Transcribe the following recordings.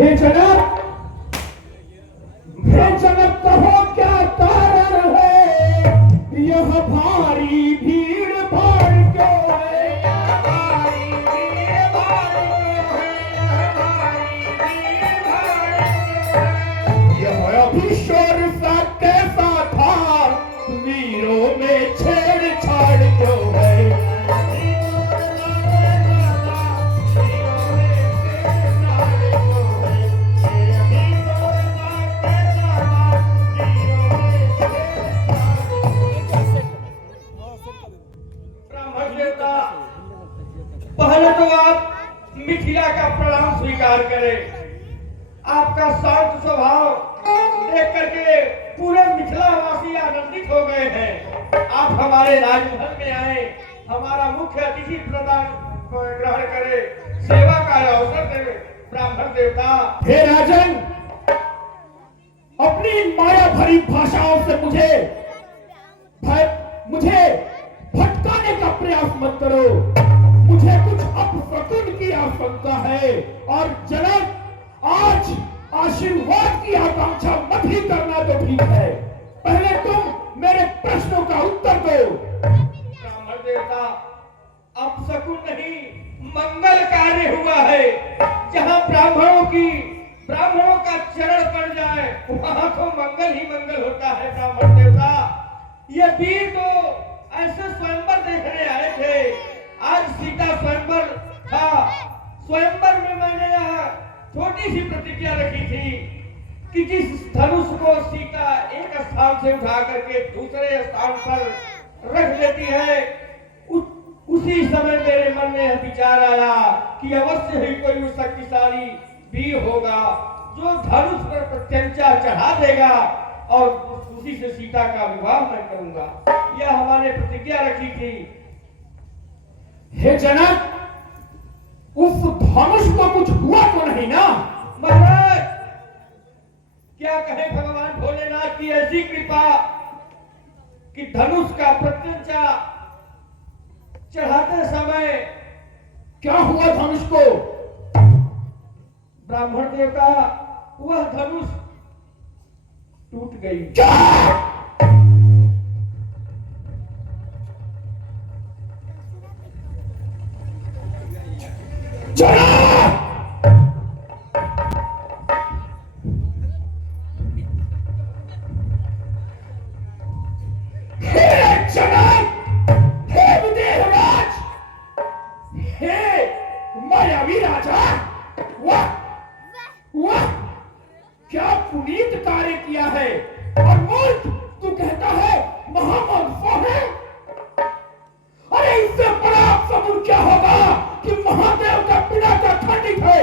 हे जनक, हे जनक कहो क्या कारण है, यह भारी भीड़ भाड़ क्यों है, यह भारी भीड़ भाड़ क्यों है, यह भारी भीड़ भाड़ क्यों है। यह अभिशोर सा कैसा था, वीरों में छेड़छाड़ क्यों है। पहले तो आप मिथिला का प्रणाम स्वीकार करें। आपका शांत स्वभाव देख करके पूरे मिथिला वासी आनंदित हो गए हैं। आप हमारे राजमहल में आए, हमारा मुख्य अतिथि प्रदान ग्रहण करे, सेवा का अवसर देवे। ब्राह्मण देवता, हे राजन, अपनी माया भरी भाषाओं से मुझे भटकाने का प्रयास मत करो। मुझे कुछ अपशकुन की आशंका है, और जनक आज आशीर्वाद की आकांक्षा मत ही करना तो ठीक है, पहले तुम मेरे प्रश्नों का उत्तर दो। ब्राह्मण देवता, अपशकुन नहीं, मंगल कार्य हुआ है। जहां ब्राह्मणों का चरण पड़ जाए वहां तो मंगल ही मंगल होता है। ब्राह्मण देवता, ये वीर तो ऐसे स्वयंवर देखने आए थे। आज सीता स्वयंवर था। स्वयंवर में मैंने यहाँ छोटी सी प्रतिज्ञा रखी थी कि जिस धनुष को सीता एक स्थान से उठा करके दूसरे स्थान पर रख देती है, उसी समय मेरे मन में यह विचार आया कि अवश्य ही कोई शक्तिशाली वीर होगा जो धनुष पर प्रत्यंचा चढ़ा देगा और उसी से सीता का विवाह मैं करूंगा। यह हमारे प्रतिज्ञा रखी थी। हे जनक, उस धनुष को कुछ हुआ तो नहीं ना? महाराज, क्या कहे भगवान भोलेनाथ की ऐसी कृपा कि धनुष का प्रत्यंचा चढ़ाते समय क्या हुआ धनुष को? ब्राह्मण देवता, वह धनुष टूट गई। मायावी राजा, वाह वाह, क्या पुनीत कार्य किया है। और मूर्ख, तू कहता है महामहोत्सव है। अरे इससे बड़ा सबूत क्या होगा कि महादेव का पिनाका खंडित है।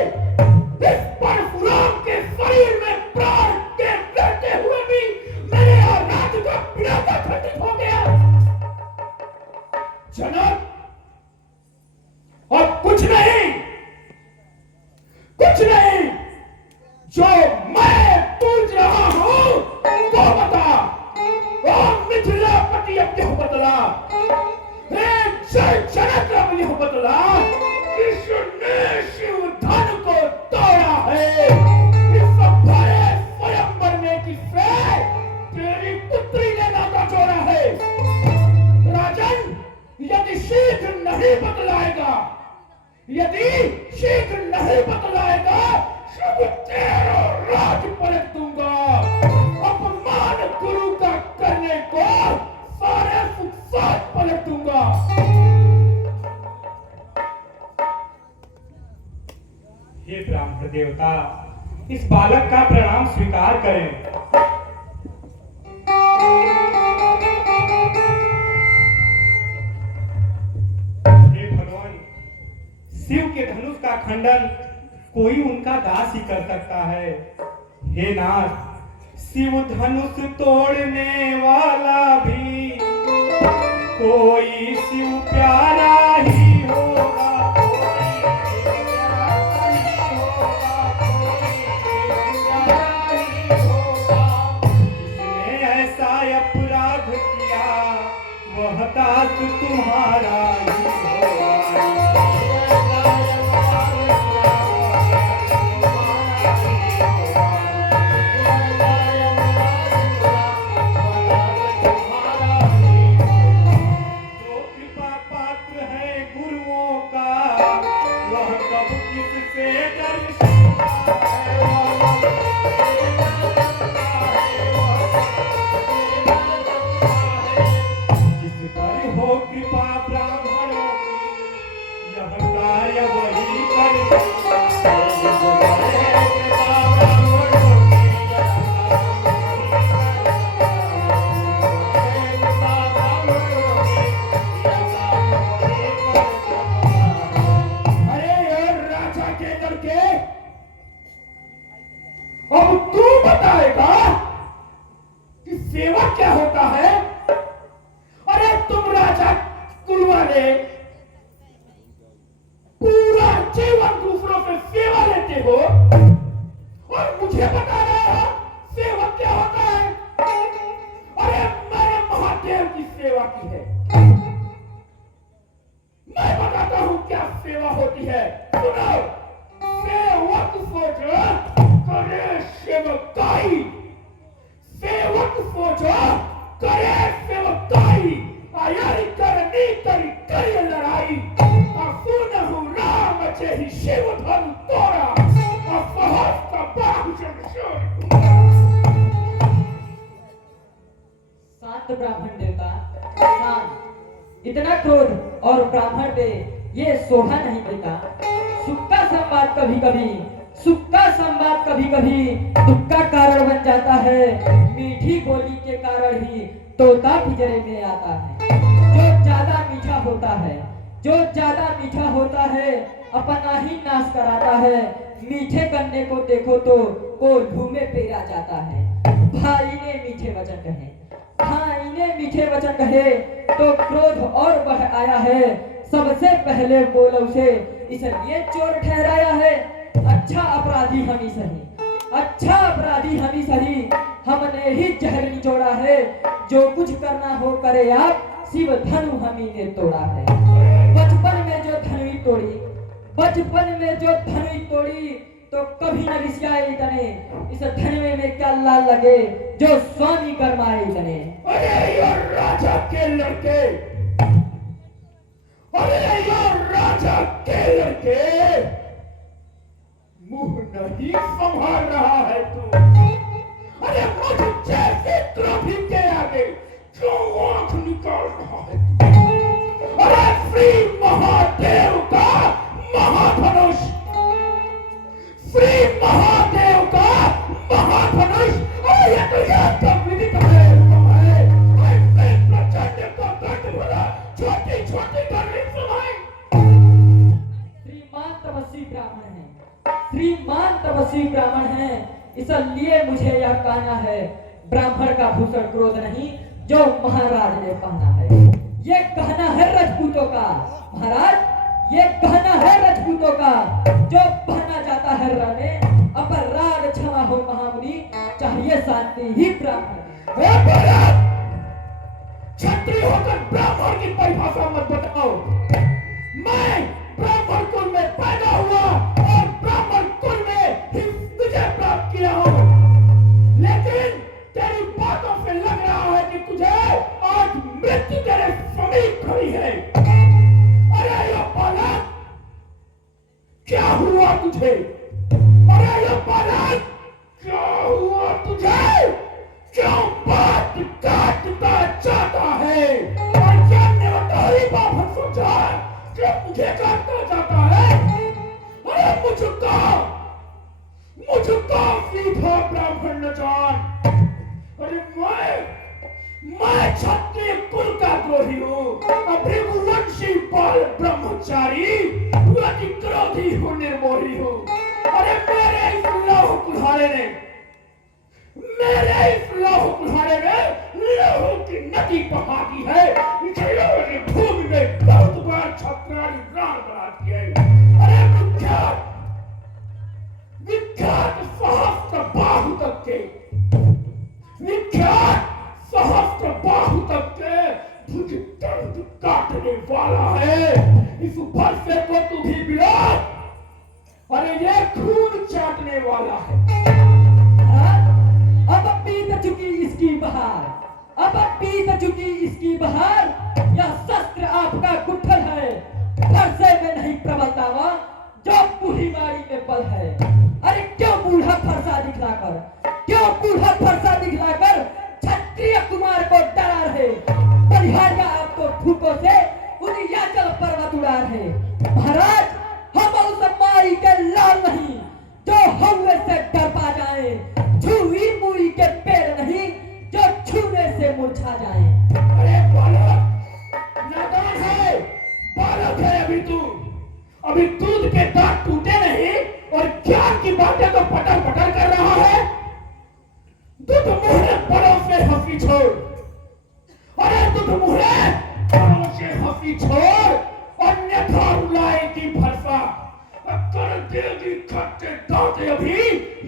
इस परशुराम के शरीर में प्राण के रहते हुए भी मेरे राज्य का पिनाका खंडित हो गया। जनक, और कुछ नहीं, जो मैं पूछ रहा हूं वो बता। ओ मिथिलापति, अब यह बदला, जनक अब यह बदला, किसने शिवधन को तोड़ा है। इस भरे स्वयंवर में किससे तेरी पुत्री ने नाता जोड़ा है। राजन, यदि शीघ्र नहीं बतलाएगा, शुभ तेरा राज पलट दूंगा। अपमान गुरु का करने को सारे सुख साथ पलट दूंगा। हे ब्राह्मण देवता, इस बालक का प्रणाम स्वीकार करें। हे भगवान, शिव के धनुष का खंडन कोई उनका दास ही कर सकता है। हे नाथ, शिव धनुष तोड़ने वाला भी कोई शिव प्यारा ही होगा। जिसने ऐसा अपराध किया वह दास तुम्हारा ही होगा। हो और मुझे बता रहे हो सेवक क्या होता है? अरे मैंने महादेव की सेवा की है। मैं बताता हूं क्या सेवा होती है। सुनो, सेवक सोचो करे सेवकाई, सेवक सोचो करे सेवकाई, आयारी करनी करी करी लड़ाई, सुनहु राम चेहि शिव धनु तोरा, सहस्त्र बाहुचन शोर। शांत ब्राह्मण देवता, शांत। इतना क्रोध और ब्राह्मण पे ये शोभा नहीं देता। सुख का संवाद कभी कभी, सुख का संवाद कभी कभी दुख का कारण बन जाता है। मीठी बोली के कारण ही तोता पिंजरे में आता है। जो ज्यादा मीठा होता है, जो ज्यादा मीठा होता है अपना ही नाश कराता है। मीठे गन्ने को देखो तो कोल्हू में पेरा जाता है। भाई ने मीठे वचन कहे, भाई ने मीठे वचन कहे तो क्रोध और बढ़ आया है। सबसे पहले बोलो उसे इसलिए चोर ठहराया है। अच्छा अपराधी हम ही सही, अच्छा अपराधी हम ही सही। हमने ही जहर निचोड़ा है। जो कुछ करना हो करे आप, शिव धनु हम ही ने तोड़ा है। बचपन में जो धनुई तोड़ी, बचपन में जो धनुई तोड़ी तो कभी न रिसियाए इतने। इस धनवे में क्या लाल लगे जो स्वामी गरमाए इतने। अरे यार राजा के लड़के, अरे यार राजा के लड़के, मुंह नहीं संभाल रहा है तू। अरे मुझ जैसे द्रोही के आगे क्यों आंख निकाल रहा है तू? अरे श्री महादेव का महाधनुष, श्री महादेव का महाधनुष, और ये तो याद का विधि का है। ऐसे प्रचंड का दंड भरा छोटी छोटी करनी सुनाई। श्रीमान तपस्वी ब्राह्मण है, श्रीमान तपस्वी ब्राह्मण है। इसलिए मुझे यह कहना है, ब्राह्मण का भूषण क्रोध नहीं जो महाराज ने पहना है। ये कहना है राजपूतों का, महाराज ये कहना है राजपूतों का। जो पहना जाता है रणे अपराध क्षमा हो महामुनि, चाहिए शांति ही ब्राह्मण। छत्री होकर ब्राह्मण की परिभाषा मत बताओ। मैं ब्राह्मण कुल में पैदा हुआ और ब्राह्मण कुल में ही विजय प्राप्त किया हूं। लेकिन तेरी बातों से लग रहा है कि तुझे आज मृत्यु तेरे समीप खड़ी है। अरे ये बालक, क्या हुआ तुझे? अरे ये बालक, क्या हुआ तुझे? क्यों बात काटता जाता है? और जानने वाली बात सोचा कि मुझे काटता जाता है? अरे मुझको सीधा ब्राह्मण न जान। अरे मैं क्षत्रिय कुल का द्रोही हूँ, अभिवंशी बाल ब्रह्मचारी, अति क्रोधी हूँ, निर्मोही हूँ। अरे मेरे इस लौह कुल्हाड़े ने, मेरे इस लौह कुल्हाड़े ने लहू की नदी बहा दी है। इस भूमि में बहुत बार छत्रारी रान बना दी है। अरे विख्यात सहस्त्र बाहु तक के, विख्यात सहस्त्र बाहु तक के भुज दर्द काटने वाला है। इस भरसे को तू भी विरोध, अरे ये खून चाटने वाला है। अब बीत चुकी इसकी बहार, अब बीत चुकी इसकी बहार। यह शस्त्र आपका गुठल है, फरसे में नहीं प्रबलतावा जो बूढ़ी मारी में बल है। अरे क्यों बूढ़ा फरसा दिखलाकर, क्यों बूढ़ा फरसा दिखलाकर क्षत्रिय कुमार को डरा रहे? बलिहारिया आपको फूकों से उदियाचल पर्वत उड़ा रहे। महाराज हम उस मारी के लाल नहीं जो हवे से डर पा जाए, छुई मुई के पेड़ नहीं जो छूने से मुरझा जाए। अरे बालक, नादान है, बालक है अभी तू। अभी दूध के दांत टूटे नहीं और ज्ञान की बातें तो पटर पटर कर रहा है। दूध मुहरे बड़ों से हंसी छोड़, अरे दूध मुहरे बड़ों से हंसी छोड़, अन्यथा रुलाए की भरसा कर देगी खट्टे दांते अभी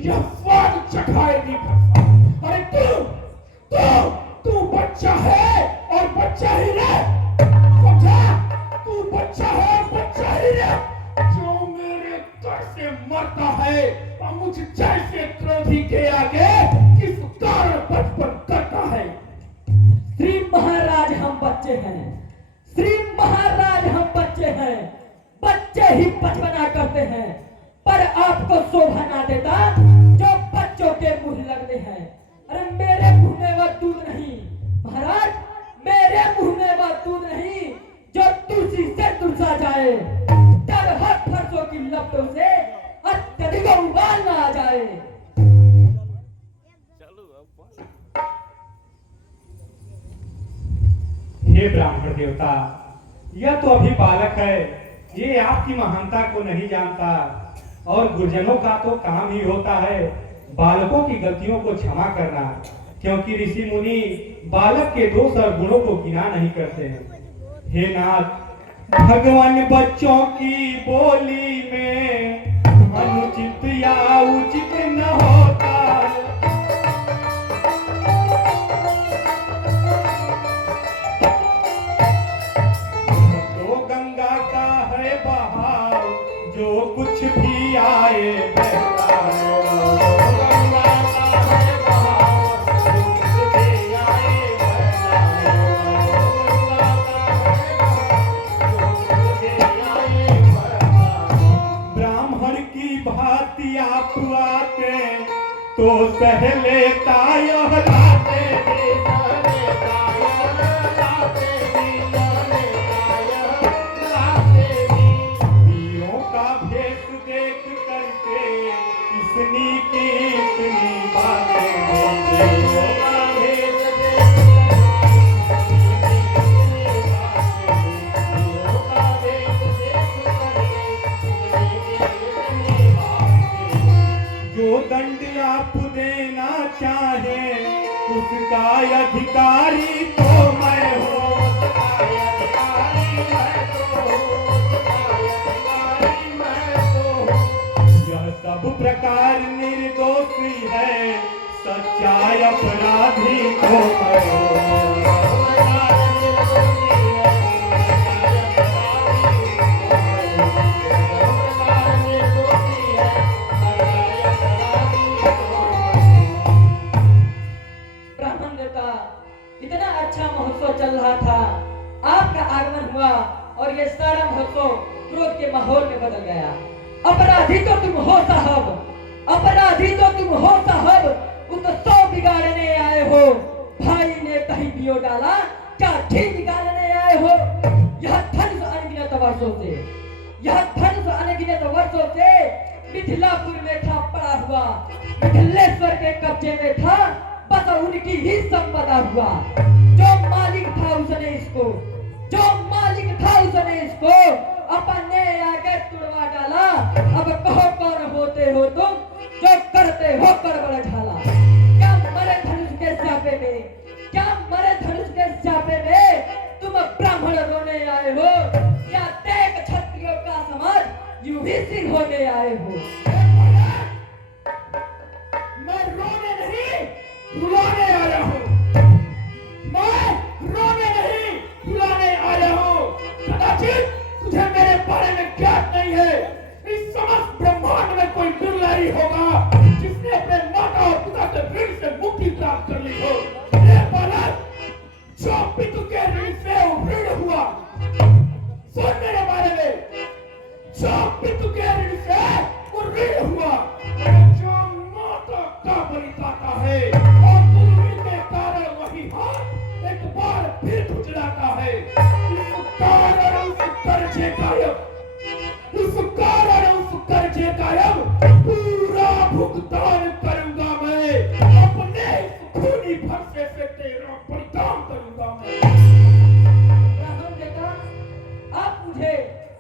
यह स्वाद चखाएगी फरसा। अरे तू बच्चा है और बच्चा ही रह, समझा? तू बच्चा है और बच्चा ही रह। जो मेरे घर से मरता है और मुझ जैसे क्रोधी के आगे किस कारण बचपन करता है। श्री महाराज हम बच्चे हैं, श्री महाराज हम बच्चे हैं, बच्चे ही बचपना करते हैं, पर आपको शोभा ना देता जो बच्चों के मुंह लगते हैं। अरे मेरे मुंह में वह दूध नहीं महाराज, मेरे मुंह में वह दूध नहीं जो तुलसी से तुलसा जाए, तब हर फरसों की लपटों से अत्यधिक उबाल ना आ जाए। हे ब्राह्मण देवता, यह तो अभी बालक है, ये आपकी महानता को नहीं जानता, और गुरुजनों का तो काम ही होता है बालकों की गलतियों को क्षमा करना, क्योंकि ऋषि मुनि बालक के दोष और गुणों को गिना नहीं करते हैं। हे नाथ, भगवान बच्चों की बोली में अनुचित या उचित न होता, तो गंगा का है बहाव जो कुछ भी आए बहता है। गंगा का है बहाव जो कुछ भी आए बहता है। गंगा का है बहाव जो कुछ भी आए बहता है। ब्राह्मण की भांति आप आते तो सह लेता यह लाते भी, सह लेता यह लाते भी, सह लेता यह लाते भी। वीरों का भेष देख करके किसनी की इतनी बातें, वीरों का भेष देख जो दंड आप देना चाहे उसका अधिकारी तो मैं हूँ, उसका अधिकारी मैं तो हूँ, उसका अधिकारी मैं तो हूँ। यह सब प्रकार निर्दोषी है, सच्चा अपराधी तो मैं हूँ। इतना अच्छा महोत्सव चल रहा था, आपका आगमन हुआ और ये सारा महोत्सव क्रोध के माहौल में बदल गया। अपराधी तो तुम हो साहब, अपराधी तो तुम हो साहब, उत्सव बिगाड़ने आए हो। भाई ने कहीं दियो डाला, क्या ठीक बिगाड़ने आए हो। यह धनुष अनगिनत वर्षों से, यह धनुष अनगिनत वर्षों से मिथिलापुर में था पड़ा हुआ, मिथिलेश्वर के कब्जे में था, बस उनकी ही संपदा हुआ। जो मालिक था उसने इसको, जो मालिक था उसने इसको अपने आगे तुड़वा डाला। अब कहो कौन होते हो तुम जो करते हो गड़बड़ झाला। क्या मरे धनुष के स्यापे में, क्या मरे धनुष के स्यापे में तुम ब्राह्मण रोने आए हो, या देख क्षत्रियों का समाज यूं ही सिर होने आए हो। मैं रोने नहीं रुलाने आया हूँ, मैं रोने नहीं रुलाने आया हूँ। कदाचित तुझे मेरे बारे में ज्ञात नहीं है, इस समस्त ब्रह्मांड में कोई बिरला ही होगा जिसने अपने माता और पिता के ऋण से मुक्ति प्राप्त कर ली हो। ये बालक जो पितु के ऋण से ऋण हुआ, सुन मेरे बारे में, जो पितु के ऋण से ऋण हुआ, जो माता का बलि पाता है और कुर्बानी के कारण वही हाथ एक बार फिर खुजलाता है। इस कारण उस कर्जे गायब, इस कारण उस कर्जे गायब पूरा भुगतान करूंगा मैं, अपने इस खूनी फरसे से तेरा परिणाम करूंगा मैं। राम बेटा, आप मुझे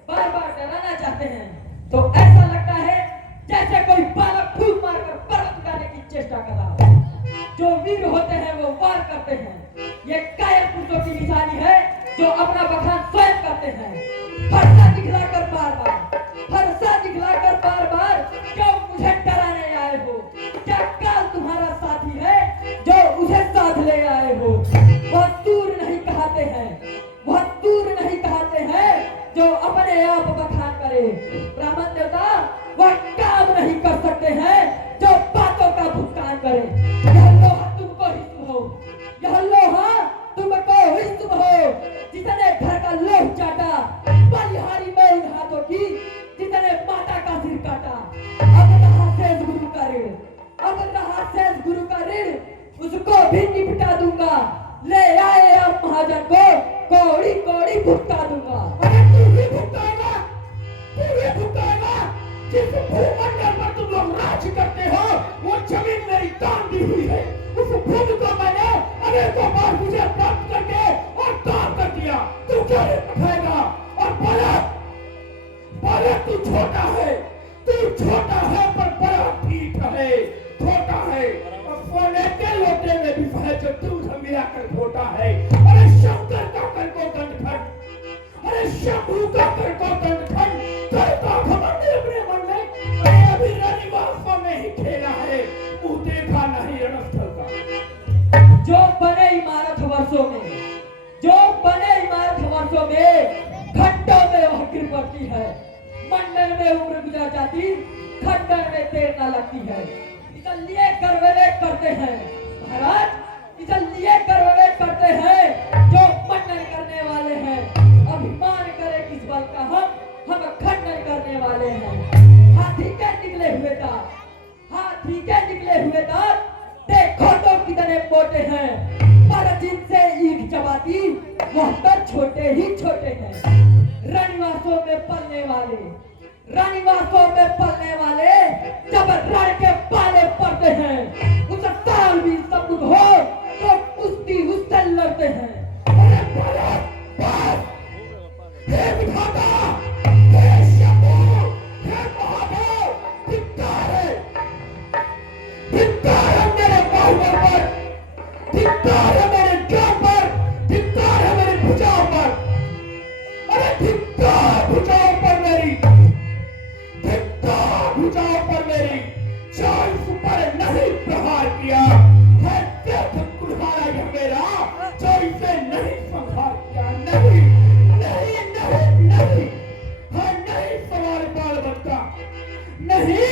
बार बार डराना चाहते हैं, तो ऐसा लगता है जैसे कोई बालक फूंक मारकर पर्वत उठाने की चेष्टा कर रहा है। जो वीर होते हैं वो वार करते हैं, ये कायर पुरुषों की निशानी है जो अपना बखान स्वयं करते हैं। फरसा दिखलाकर बार बार, फरसा दिखलाकर बार बार जिस भूमंडल पर तुम लोग राज करते हो वो जमीन मेरी दान दी हुई है। उस भूमि को मैंने अनेकों बार मुझे प्राप्त करके और दान कर दिया। तू क्या उठाएगा? और बोला तू छोटा है, पर बड़ा ठीक है। छोटा है और सोने के लोटे में भी है जो दूध मिलाकर छोटा है। अरे शंकर का कर को दंडखंड, अरे शंभू का कर को दंडखंड, कर का घमंड अपने मन में। अरे अभी रनिवासों में ही खेला है, मुंह देखा नहीं रणस्थल का। जो बने इमारत वर्षों में, घंटों में वह गिर पड़ती है। मंडल में उम्र गुजर जाती, खंडन में देर न लगती है। इसलिए गर्ववे करते हैं महाराज, इसलिए गर्ववे करते हैं जो मंडन करने वाले हैं। अभिमान करे किस बल का, हम खंडन करने वाले हैं। हाथी के निकले हुए दांत देखो तो कितने मोटे हैं, पर जिनसे ईख चबाती वह तो छोटे ही छोटे हैं। रनिवासों में पलने वाले जब रण के पाले पड़ते हैं, उसे ताल भी सबूत हो तो कुश्ती उससे लड़ते हैं। अरे बस, हे विधाता, हे शंभू, हे महादेव, धिक्कार है मेरे बाहुओं पर, धिक्कार है मेरे ज्ञान पर, धिक्कार है मेरी भुजाओं पर। अरे धिक्कार भुजाओं पर मेरी, चाल पर नहीं प्रहार किया है। देख कुल्हाड़ा यह मेरा, जो इसे नहीं संहार किया। नहीं सवाल बाल बचता, नहीं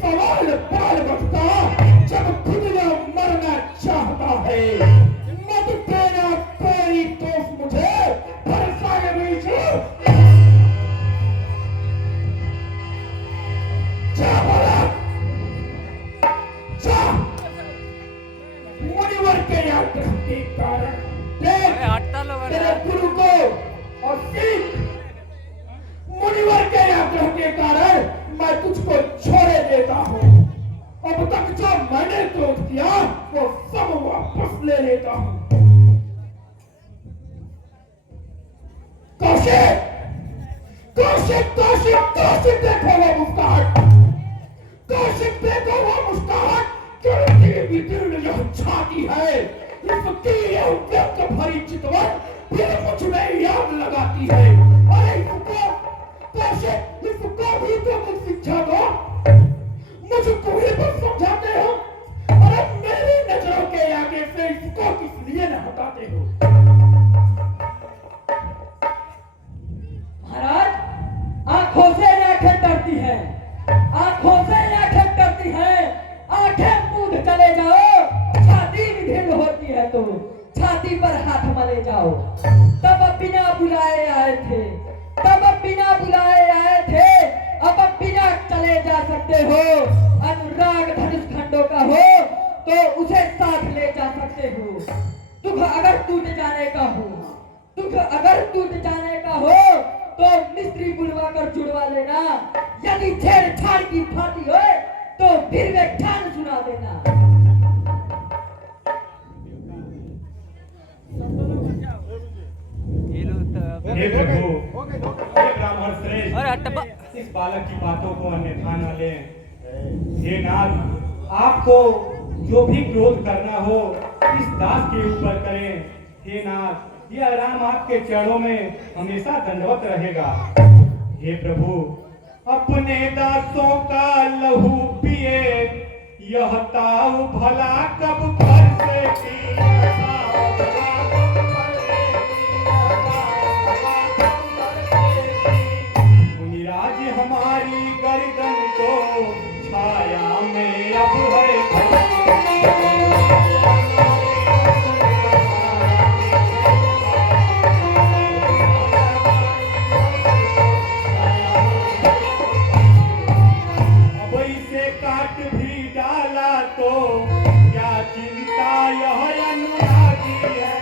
सवाल बाल बचता। जब खुद न मरना चाहता है, मत देना कोई दोस्त मुझे भरोसा के बीच। मुनिवर के आग्रह के कारण तेरे गुरु को और सिख मुनिवर के आग्रह के कारण मैं तुझको छोड़े देता हूँ। अब तक जो मैंने क्रोध किया वो सब वापस ले लेता हूँ। कौशिक देखो वो मुस्कुराहट, यह छाती है, इसकी यह व्यक्त भरी चितवन फिर मुझ में याद लगाती है। अरे इसको भी तो कुछ शिक्षा दो, मुझको भी तो समझाते हो। अरे मेरी नजरों के आगे से इसको किस लिए न हटाते हो? महाराज, आंखों से आंखें डरती हैं, आंखें मूंद चले जाओ। छाती भी ढील होती है तो छाती पर हाथ मले जाओ। तब बिना बुलाए आए थे, अब बिना चले जा सकते हो। अनुराग धनुष खंडों का हो तो उसे साथ ले जा सकते हो। दुख अगर टूट जाने का हो तो मिस्त्री बुलवा कर जुड़वा लेना। यदि छेड़छाड़ की फाटी हो तो फिर व्याख्यान सुना देना। हे प्रभु, हे ब्राह्मण श्रेष्ठ, इस बालक की बातों को अन्यथा न लें। हे नाथ, आपको जो भी क्रोध करना हो इस दास के ऊपर करें। हे नाथ, यह राम आपके चरणों में हमेशा दंडवत रहेगा। हे प्रभु, अपने दासों का लहू पिए, यह ताऊ भला कब पर से पिएगा। मुनिराज हमारी गर्दन को छाया में अब है। अब इसे काट भी डाला तो क्या चिंता, यह अनुरागी है।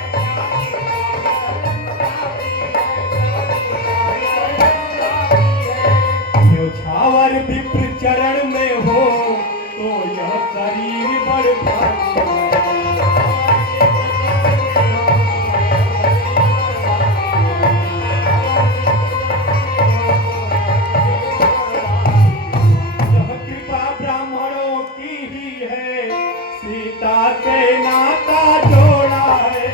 यह कृपा ब्राह्मणों की ही है, सीता से नाता जोड़ा है।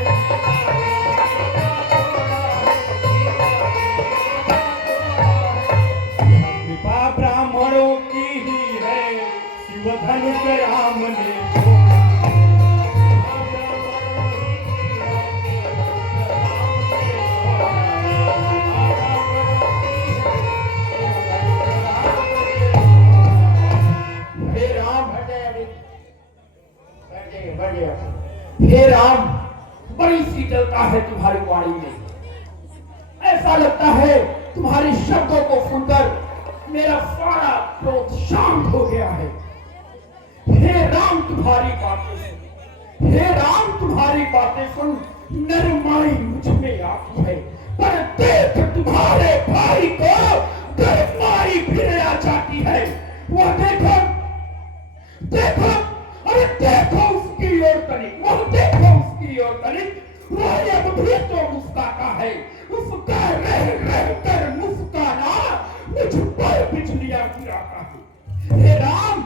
यह कृपा ब्राह्मणों की ही है, शिव धनुष राम ने जोड़ा। हे राम, हे राम, बड़ी शीतलता है तुम्हारी वाणी में। ऐसा लगता है तुम्हारे शब्दों को सुनकर मेरा सारा क्रोध शांत हो गया है। हे राम, तुम्हारी बातें सुन, हे राम, तुम्हारी बातें सुन नरमाई मुझ में आती है, पर देख तुम्हारे भाई को गरमाई फिर आ जाती है। वह देखो, देखो, अरे देखो उसकी ओर तनिक, वह देखो उसकी ओर तनिक, वह अब भी तो मुस्कुराता है। उसका रह रह कर मुस्कुराना मुझ पर बिजलियां गिराता है। हे राम,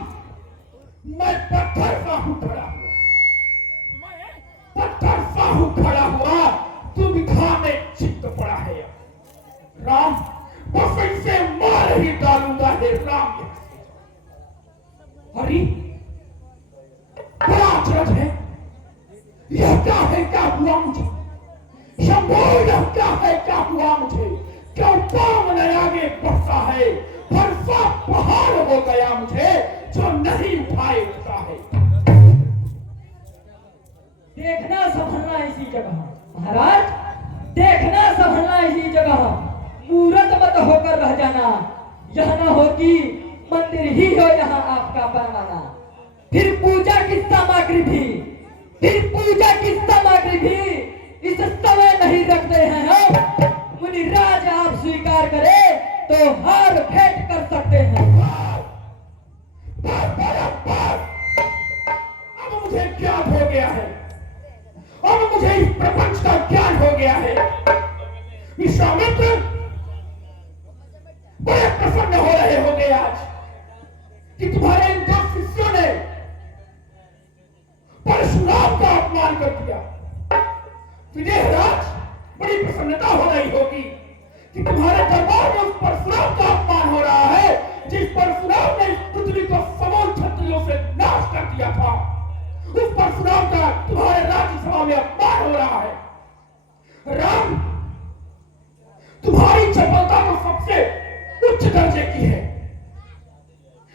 मैं पत्थर सा हूं खड़ा हुआ, मैं पत्थर सा हूं खड़ा हुआ, दुविधा में चित्त पड़ा है। राम, बस इसे मार ही डालूंगा। हे राम, अरे बड़ा अचरज है, यह क्या है, क्या हुआ मुझे? शंभो, यह क्या है, क्या हुआ मुझे? क्यों पांव न आगे बढ़ता है? फरसा पहाड़ हो गया मुझे, जो नहीं उठाए उठता है। देखना संभलना इसी जगह महाराज, देखना संभलना इसी जगह, मूर्त मत होकर रह जाना। यह न हो कि मंदिर ही हो यहाँ आपका परवाना। फिर पूजा की सामग्री भी, फिर पूजा की सामग्री भी इस समय नहीं रखते हैं हम। मुनिराज आप स्वीकार करें तो हार भेंट कर सकते हैं। अब मुझे ज्ञान हो गया है, अब मुझे इस प्रपंच का ज्ञान हो गया है। विश्वामित्र बड़े प्रसन्न हो रहे होंगे आज कि तुम्हारे इन दो शिष्यों ने परशुराम का अपमान कर दिया। विदेहराज बड़ी प्रसन्नता हो रही होगी कि तुम्हारे दरबार में उस परशुराम का अपमान हो रहा है, जिस परशुराम ने इस पृथ्वी को समूल क्षत्रियों से नाश कर दिया था। उस परशुराम का तुम्हारे राज्यसभा में अपमान हो रहा है। राम, तुम्हारी चपलता तो सबसे उच्च दर्जे की है।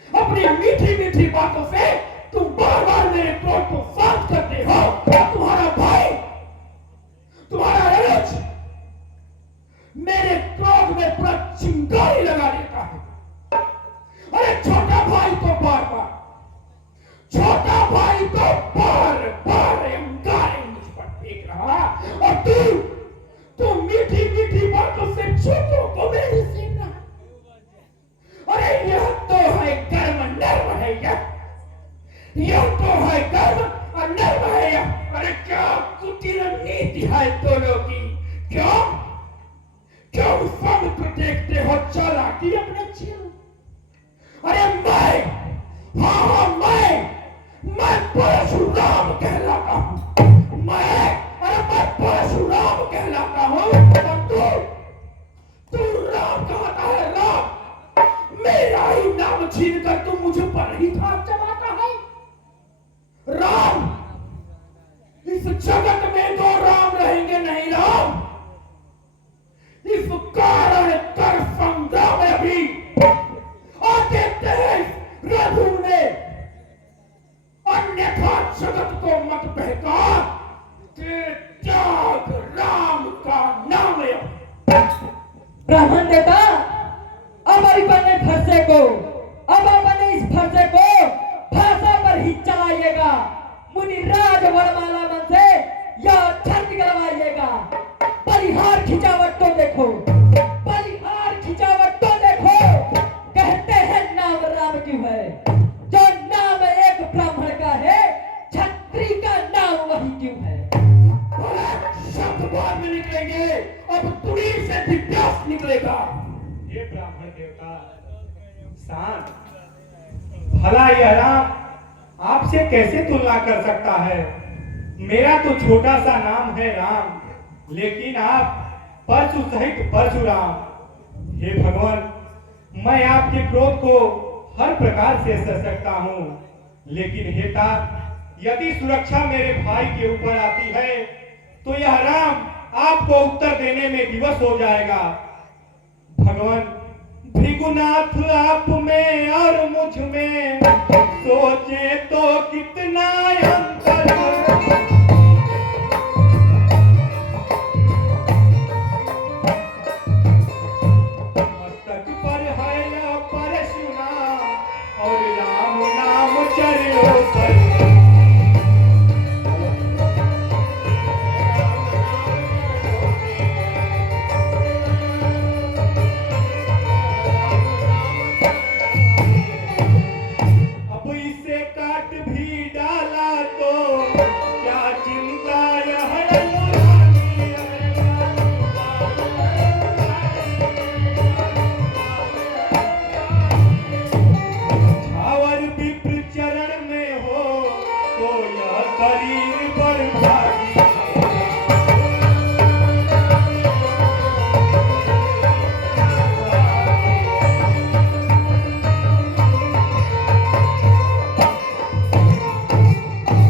अपनी मीठी मीठी बातों से तुम बार बार मेरे क्रोध को शांत करते हो। तुम्हारा भाई, तुम्हारा अनुज मेरे क्रोध में पूरा चिंगारी लगा देता है। अरे छोटा भाई तो बार बार, छोटा भाई तो बार बार अंगारे मुझ पर फेंक रहा, और तू मीठी मीठी बातों से छोटों को मेरी सीख रहा। अरे यह तो है कर्म नर्म है, यह तो है कर्म और नर्म है यह। अरे क्या कुटिल नीति है दोनों की? क्यों क्यों सब को देखते हो चालाकी अपने चिर? अरे मैं परशुराम कहलाता हूँ, मैं परशुराम कहलाता हूँ, और तू राम कहता है। राम, मेरा ही नाम छीन कर तू मुझ पर ही हाथ चलाता है। राम, इस जगत में दो राम रहेंगे नहीं राम। इस कारण कर संग्राम में अभी आते हैं रघु ने, अन्यथा जगत को मत बहका, त्याग राम का नाम है। ब्राह्मण देवता, अब अपने फरसे को, अब अपने इस फरसे को भाषा पर ही चलाइएगा। मुनिराज वरमाला मन से यह छंद करवाइएगा। परिहार खिंचावट तो देखो, परिहार खिंचावट तो देखो। कहते हैं नाम राम क्यों है? जो नाम एक ब्राह्मण का है, छत्र हे ब्राह्मण देवता शांत, भला यह राम आपसे कैसे तुलना कर सकता है? मेरा तो छोटा सा नाम है राम, लेकिन आप परशु सहित परशुराम। हे भगवान, मैं आपके क्रोध को हर प्रकार से सह सकता हूँ, लेकिन हे तात, यदि सुरक्षा मेरे भाई के ऊपर आती है तो यह राम आपको उत्तर देने में विवश हो जाएगा। भगवान, भृगुनाथ आप में और मुझ में सोचे तो कितना अंतर। मस्तक पर है परशुराम और राम नाम चरणों पर। अब इसे काट भी डाला तो क्या चिंता यह अनुरागी छावर विप्र चरण में हो तो यह शरीर बर्बादी।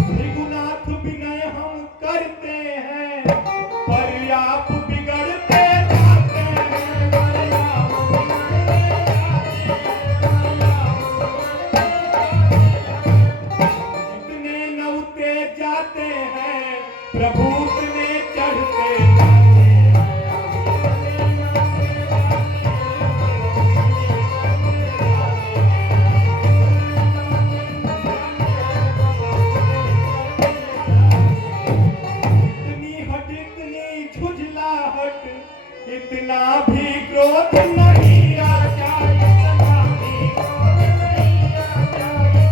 भृगुनाथ विनय हम करते हैं, पर आप बिगड़ते जाते हैं। जितने नौते जाते हैं प्रभु उतने चढ़ते जाते हैं। इतनी हट इतनी झुझलाहट, इतना भी क्रोध नहीं आ जाए। इतना भी क्रोध नहीं आ जाए।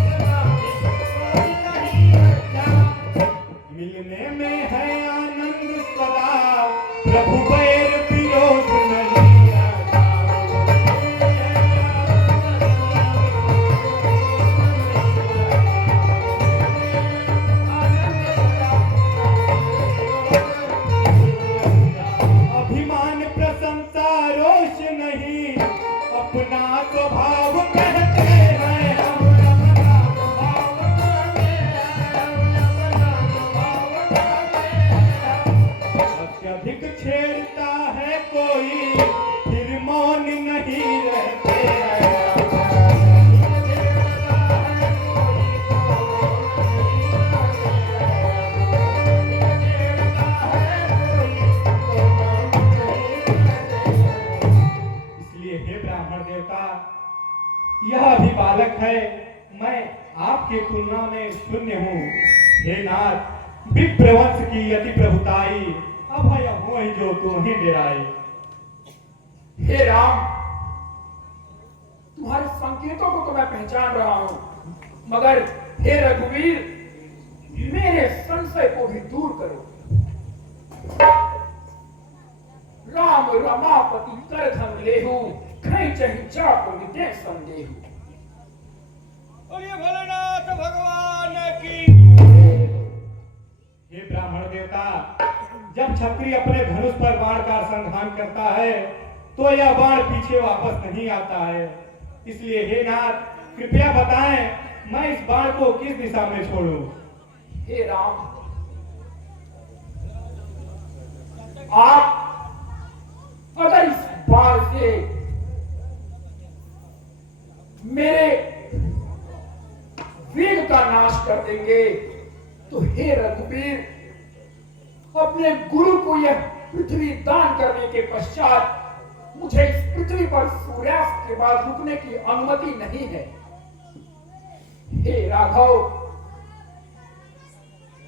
इतना भी क्रोध नहीं आ जाए। मिलने में है आनंद सदा, प्रभु बैर विरोध नहीं आ अभिमान प्रशंसा रोष नहीं, अपना स्वभाव कहते हैं हम। अपना स्वभाव कहते हैं हम। अपना स्वभाव कहते हैं। अत्यधिक छेड़ता है कोई फिर मौन नहीं रहते हैं। इसलिए हे ब्राह्मण देवता, यह अभी बालक है, मैं आपके तुलना में शून्य हूँ। हे नाथ, विप्रवंश की अति प्रभुताई, अभय हो ही जो तुम्हें डेराए। हे राम, तुम्हारे संकेतों को तो मैं पहचान रहा हूं, मगर हे रघुवीर, मेरे संशय को भी दूर करो। राम रमापति कर धम लेहु, खै चहि चाप निते संदेहु। बोलिए भोलेनाथ भगवान की। हे ब्राह्मण देवता, जब क्षत्रिय अपने धनुष पर बाण का संधान करता है तो यह बाण पीछे वापस नहीं आता है। इसलिए हे नाथ, कृपया बताएं, मैं इस बाण को किस दिशा में छोड़ूं? हे राम, आप अगर इस बाण से मेरे वेग का नाश कर देंगे तो हे रघुवीर, अपने गुरु को यह पृथ्वी दान करने के पश्चात मुझे इस पृथ्वी पर सूर्यास्त के बाद रुकने की अनुमति नहीं है। हे राघव,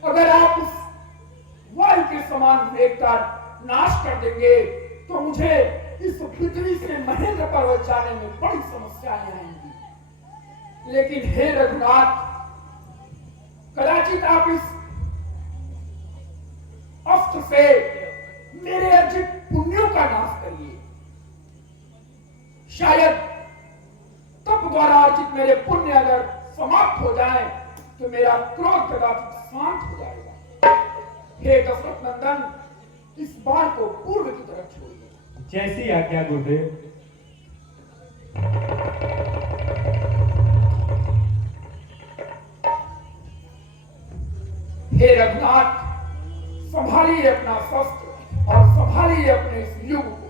अगर आप उस वायु के समान वेग का नाश कर देंगे तो मुझे इस पृथ्वी से महेंद्र पर्वत जाने में बड़ी समस्याएं आएंगी। लेकिन हे रघुनाथ, कदाचित आप इस अस्त्र से मेरे अर्जित पुण्यों का नाश करिए। शायद तप द्वारा अर्जित मेरे पुण्य अगर समाप्त हो जाए तो मेरा क्रोध कदाचित शांत हो जाएगा। हे दशरथ नंदन, इस बाण को पूर्व की तरफ छोड़िए। जैसी आज्ञा गुरुदेव। हे रघुनाथ, संभालिए अपना शस्त्र और संभालिए अपने इस युग को।